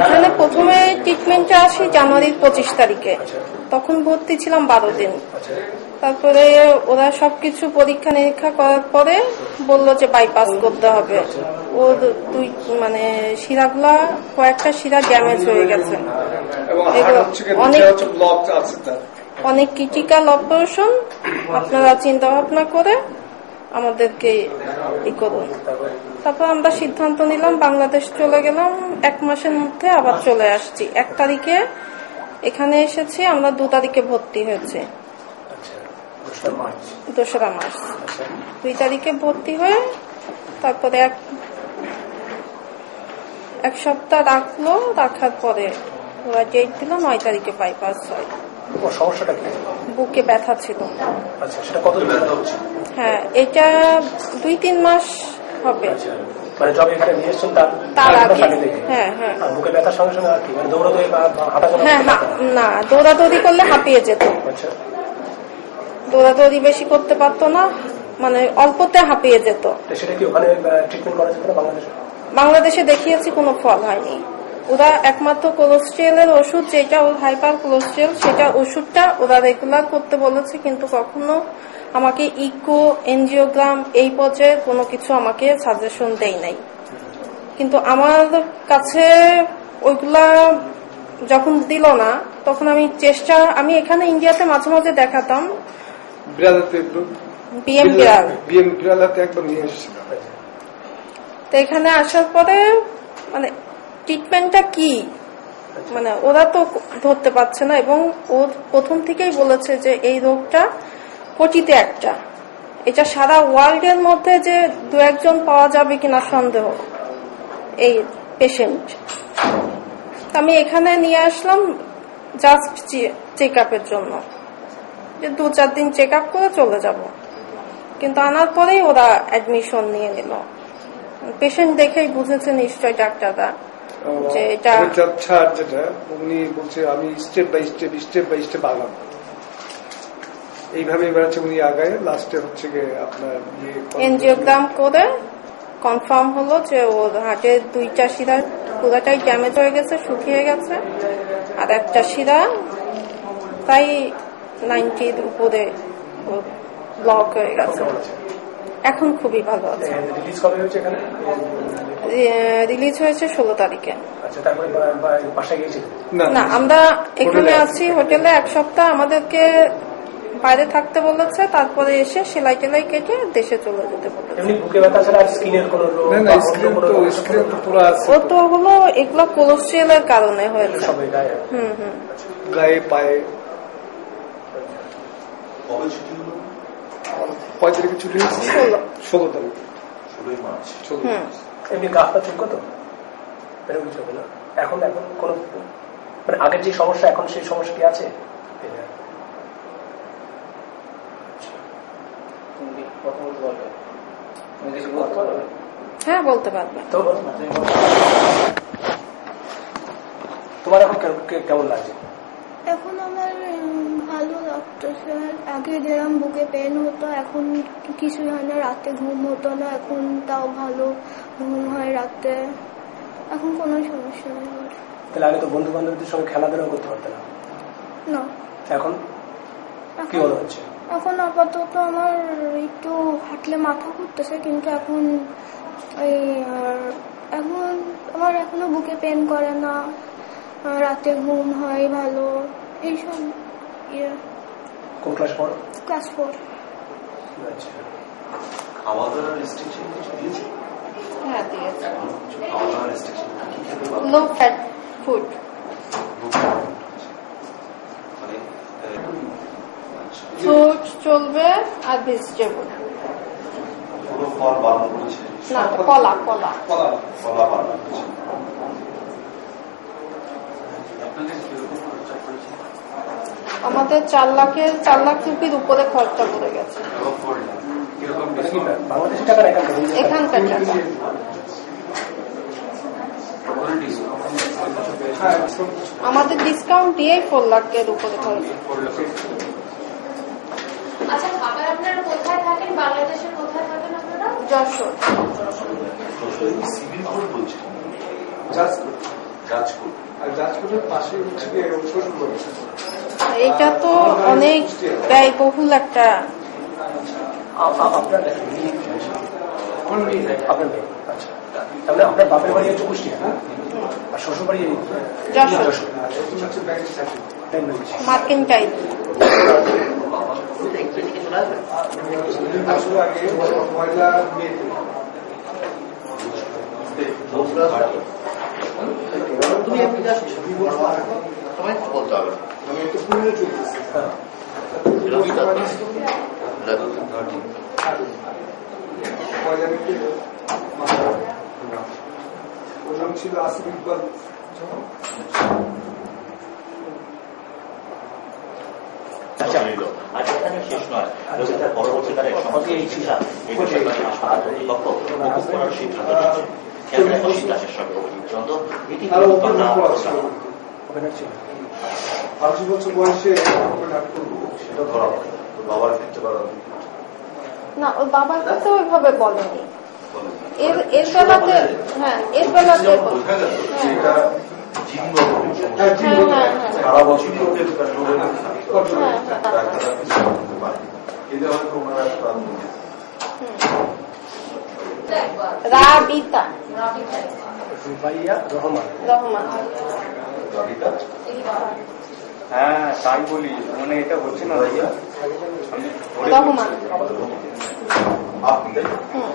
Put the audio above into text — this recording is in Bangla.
এখানে প্রথমে ট্রিটমেন্টে আসি জানুয়ারির 25 তারিখে, তখন ভর্তি ছিলাম 12 দিন। তারপরে ওরা সবকিছু পরীক্ষা নিরীক্ষা করার পরে বললো যে বাইপাস করতে হবে। ওর শিরাগুলা কয়েকটা শিরা ড্যামেজ হয়ে গেছে, অনেক ক্রিটিক্যাল অপারেশন। আপনারা চিন্তা ভাবনা করে আমাদেরকে ই করুন। তারপর আমরা সিদ্ধান্ত নিলাম, বাংলাদেশ চলে গেলাম। 1 মাসের মধ্যে আবার চলে আসছি। 1 তারিখে এখানে এসেছি, আমরা 2 তারিখে ভর্তি হয়েছে, 2রা মার্চ। 2 তারিখে ভর্তি হয়ে তারপরে এক সপ্তাহ রাখলো। রাখার পরে ওরা ডেট দিল 9 তারিখে বাইপাস হয়। সমস্যাটা কি? বুকে ব্যথা ছিল। আচ্ছা, সেটা কতদিন ব্যথা হচ্ছে? হ্যাঁ, এটা 2-3 মাস হবে। মানে যবে এখানে নিয়ে এসেছেন তার আগে? হ্যাঁ হ্যাঁ। বুকে ব্যথার সঙ্গে সঙ্গে আর কি, মানে দৌড়াদৌড়ি বা হাঁটাচলা? হ্যাঁ, না, দৌড়াদৌড়ি করলে হাঁপিয়ে যেত। আচ্ছা, দৌড়াদৌড়ি বেশি করতে পারতো না, মানে অল্পতে হাঁপিয়ে যেত। সেটা কি ওখানে ট্রিটমেন্ট করা যেত না বাংলাদেশে? বাংলাদেশে দেখিয়েছি, কোনো ফল হয়নি। ওরা একমাত্র কোলেস্ট্রিয়ালের ওষুধ, যেটা ওর হাইপার কোলেস্ট্রিয়াল, সেটা ওষুধটা ওরা রেগুলার করতে বলেছে, কিন্তু কখনো আমাকে ইকো, এনজিওগ্রাম এই পর্যায়ে কোনো কিছু আমাকে সাজেশন দেয় নাই। কিন্তু আমার কাছে ওইগুলা যখন দিল না, তখন আমি এখানে ইন্ডিয়াতে মাঝে মাঝে দেখাতাম। তো এখানে আসার পরে মানে ট্রিটমেন্টটা কি, মানে ওরা তো ধরতে পারছে না। এবং ও প্রথম থেকেই বলেছে যে এই রোগটা কোটিতে একটা, এটা সারা ওয়ার্ল্ডের মধ্যে যে 2-1 জন পাওয়া যাবে কিনা সন্দেহ এই পেশেন্ট। আমি এখানে নিয়ে আসলাম জাস্ট চেক আপের জন্য, যে 2-4 দিন চেক আপ করে চলে যাব। কিন্তু আনার পরেই ওরা অ্যাডমিশন নিয়ে নিল। পেশেন্ট দেখেই বুঝেছে নিশ্চয় ডাক্তাররা যে এটা যেটা উনি বলছে আমি স্টেপ বাই স্টেপ আগাম এইভাবে এবার উনি আগায় লাস্টে হচ্ছে গিয়ে আপনার এনজিওগ্রাম করে কনফার্ম হলো যে ওর হার্টের 2টা শিরা পুরোটাই ড্যামেজ হয়ে গেছে, শুকিয়ে গেছে, আর একটা শিরা তাই 90-র উপরে ব্লক হয়ে গেছে। এখন খুবই ভালো আছে। রিলিজ হয়েছে 16 তারিখে। না, আমরা এখানে আছি হোটেলে 1 সপ্তাহ। আমাদেরকে বাইরে থাকতে বলেছে, তারপরে এসে সেলাই টেলাই কেটে দেশে চলে যেতে বলেছে। ও তো হলো এগুলো কোলেস্ট্রিয়ালের কারণে হয়েছে। গায়ে পায়ে 5 তারিখে ছুটি হয়েছে, 16 তারিখ, 16 মার্চ। এমনি গাছটা ঠিক কত এরকম কিছু হলো? এখন কোন মানে আগের যে সমস্যা, এখন সেই সমস্যা কি আছে? হ্যাঁ, বলতে পারবে। তোমার এখন কেমন লাগছে? এখন আমার ভালো লাগতেছে। আগে যেরকম বুকে পেন হতো, এখন কিছুই হয় না। রাতে ঘুম হতো না, এখন তাও ভালো ঘুম হয় রাতে। এখন কোনো সমস্যা নেই। তাহলে আগে তো বন্ধু বান্ধবদের সঙ্গে খেলাধুলা করতে পারতে না? না। এখন কি মনে হচ্ছে? এখন আপাতত আমার একটু হাঁটলে মাথা ঘুরতেছে, কিন্তু এখন আমার এখনো বুকে পেন করে না, রাতে ঘুম হয় ভালো, এইসব। কোন ক্লাস পড়ো? ক্লাস 4। আচ্ছা, খাওয়া দাওয়ার রেস্ট্রিকশন কিছু দিয়েছে? হ্যাঁ, দিয়েছে। খাওয়া দাওয়ার রেস্ট্রিকশন কি খেতে পারবে? লো ফ্যাট ফুড, মানে ফ্রুট চলবে আর ভেজিটেবল। পুরো ফল বারণ করেছে? না, কলা বারণ করেছে। আমাদের 4 লাখ রুপির উপরে খরচা পড়ে গেছে এখানকার টাকা। আমাদের ডিসকাউন্ট দিয়ে 4 লাখের উপরে খরচ। আচ্ছা, ঢাকায় আপনারা কোথায় থাকেন? বাংলাদেশের কোথায় থাকেন আপনারা? যশোর। সিভিল কোড বলছে জাজপুর। রাজপুর। আর জাজপুরের পাশে হচ্ছে গিয়ে শ্বশুরবাড়ি। এটা তো অনেক ব্যয়বহুল একটা। আপনার আমার মেয়ে আপনার মেয়ে, আচ্ছা। তাহলে আপনার বাপের বাড়ি হচ্ছে কুষ্টিয়া, আর শ্বশুর বাড়ি যশোর হচ্ছে ব্যাংক চাকরি। মার্কেন্টাইল। বছর আগে মহিলা মেয়েতে তুমি আপনি জাস্ট তোমায় কিছু বলতে হবে না। আমি একটু পুরনো চলতেছি। মহিলা মেয়েতে ওর নাম ছিল আসিফ ইকবাল। আর এখানে শেষ নয়, রোগীদের পরবর্তীকালে সমস্ত চিকিৎসা এই বেসরকারি হাসপাতাল কর্তৃপক্ষ মকুব করার সিদ্ধান্ত নিয়েছে। ক্যাবিনেট দাসের সঙ্গে অভিযোগ চন্দ্র এটি ওখানে ছিল 80 বছর বয়সে নাটক করবো সেটা ধরা হয় তো বাবার ক্ষেত্রে করা না, ওর বাবার কাছে ওইভাবে বলেনি। এর বেলাতে, হ্যাঁ, এর বেলাতে বোঝা গেল যে এটা জীবন হ্যাঁ, হ্যাঁ হ্যাঁ হ্যাঁ সারা বছর লোকের হ্যাঁ, ডাক্তাররা কিছু করতে পারে কিন্তু হয়তো ওনারা প্রাণ রাবিতা রুবাইয়া রহমান। রহমান। দাবিটা হ্যাঁ তাই বলি, মানে এটা হচ্ছে না ভাইয়া। রহমান। আপনি হুম।